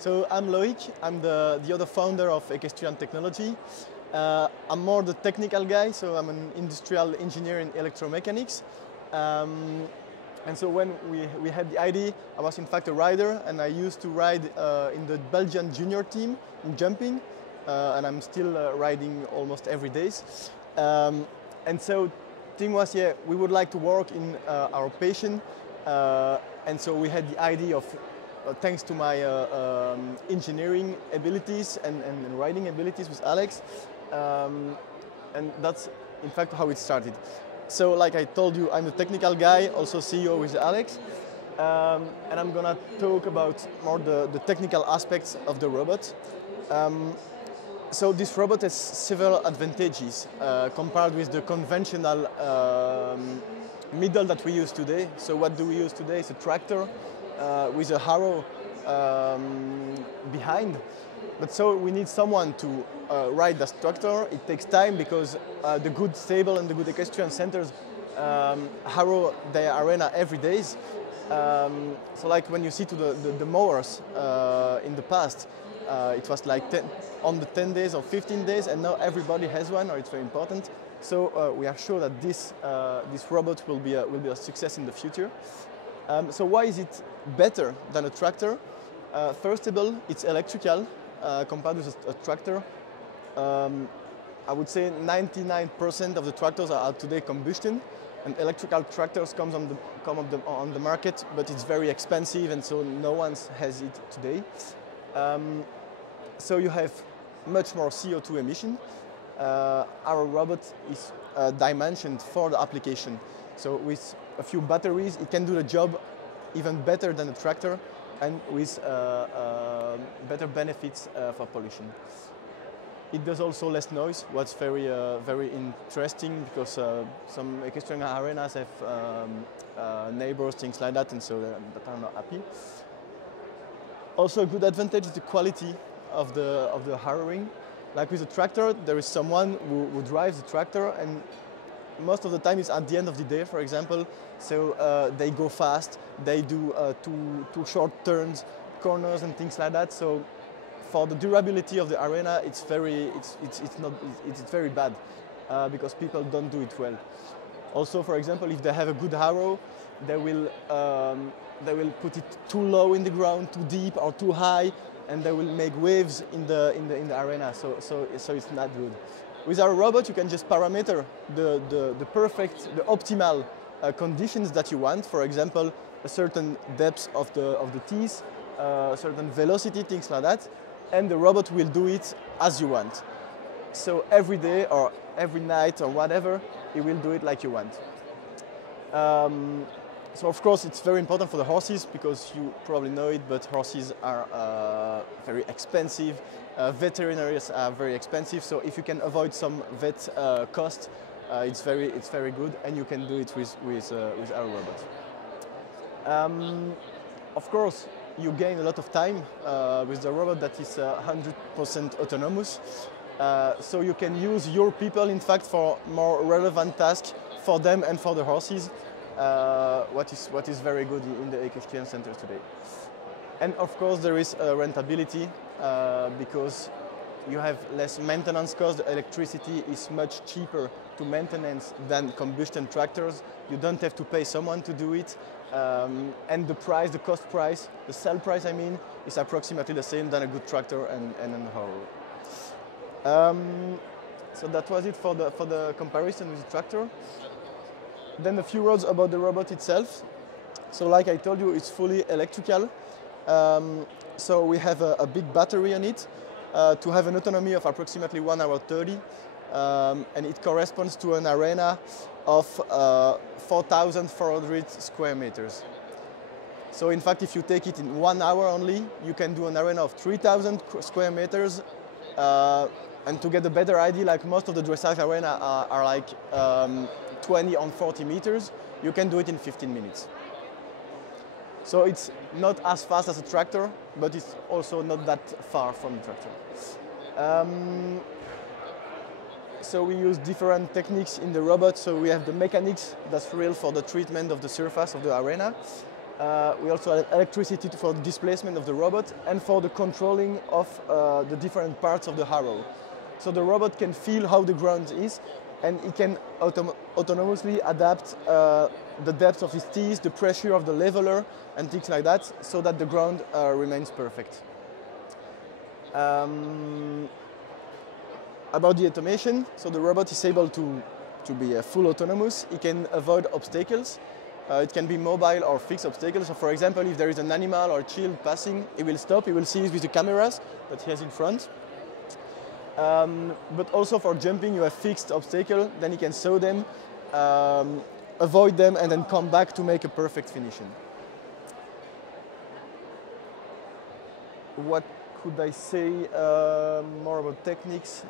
So I'm Loic, I'm the other founder of Equestrian technology. I'm more the technical guy, so I'm an industrial engineer in electromechanics. And so when we had the idea, I was in fact a rider, and I used to ride in the Belgian junior team in jumping, and I'm still riding almost every day. And so thing was, yeah, we would like to work in our passion, and so we had the idea of, thanks to my engineering abilities and riding abilities with Alex, and that's in fact how it started. So like I told you, I'm the technical guy, also CEO with Alex, and I'm gonna talk about more the technical aspects of the robot. So this robot has several advantages compared with the conventional middle that we use today. So what do we use today? It's a tractor with a harrow behind. But so we need someone to ride that tractor. It takes time because the good stable and the good equestrian centers harrow their arena every day. So like when you see to the mowers in the past, it was like on the 10 days or 15 days, and now everybody has one, or it's very important. So we are sure that this robot will be a success in the future. So why is it better than a tractor? First of all, it's electrical compared with a tractor. I would say 99% of the tractors are today combustion, and electrical tractors come on the market, but it's very expensive, and so no one has it today. So you have much more CO2 emission. Our robot is dimensioned for the application. So with a few batteries, it can do the job even better than a tractor, and with better benefits for pollution. It does also less noise, what's very interesting, because some equestrian arenas have neighbors, things like that, and so that are not happy. Also a good advantage is the quality of the harrowing. Like with a tractor, there is someone who drives the tractor, and most of the time it's at the end of the day, for example. So they go fast, they do two short turns, corners and things like that. So for the durability of the arena, it's very bad because people don't do it well. Also, for example, if they have a good harrow, they will put it too low in the ground, too deep or too high, and they will make waves in the arena. So it's not good. With our robot, you can just parameter the perfect, the optimal conditions that you want. For example, a certain depth of the teeth, certain velocity, things like that, and the robot will do it as you want. So every day or every night or whatever, it will do it like you want. So of course it's very important for the horses, because you probably know it, but horses are very expensive. Veterinaries are very expensive. So if you can avoid some vet cost, it's very good, and you can do it with our robot. Of course, you gain a lot of time with the robot that is 100% autonomous. So you can use your people, in fact, for more relevant tasks for them and for the horses. What is very good in the equestrian centers today. And of course there is rentability because you have less maintenance costs. The electricity is much cheaper to maintenance than combustion tractors. You don't have to pay someone to do it. And the price, the cost price, the sell price I mean, is approximately the same than a good tractor and a harrow. So that was it for the comparison with the tractor. Then a few words about the robot itself. So like I told you, it's fully electrical. So we have a big battery on it to have an autonomy of approximately 1 hour 30. And it corresponds to an arena of 4,400 square meters. So in fact, if you take it in 1 hour only, you can do an arena of 3,000 square meters. And to get a better idea, like most of the dressage arena are like 20 on 40 meters, you can do it in 15 minutes. So it's not as fast as a tractor, but it's also not that far from the tractor. So we use different techniques in the robot. So we have the mechanics, that's real for the treatment of the surface of the arena. We also have electricity for the displacement of the robot and for the controlling of the different parts of the harrow. So the robot can feel how the ground is, and it can autonomously adapt the depth of his teeth, the pressure of the leveler, and things like that, so that the ground remains perfect. About the automation, so the robot is able to be full autonomous. It can avoid obstacles. It can be mobile or fixed obstacles. So for example, if there is an animal or child passing, it will stop, it will see it with the cameras that he has in front. But also for jumping, you have fixed obstacles, then you can saw them, avoid them, and then come back to make a perfect finishing. What could I say more about techniques?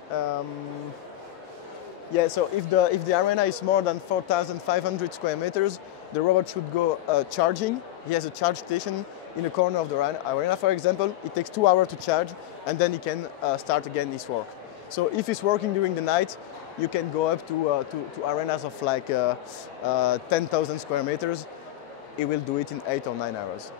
Yeah, so if the arena is more than 4,500 square meters, the robot should go charging. He has a charge station in the corner of the arena, for example. It takes 2 hours to charge, and then he can start again his work. So if he's working during the night, you can go up to arenas of like 10,000 square meters. He will do it in 8 or 9 hours.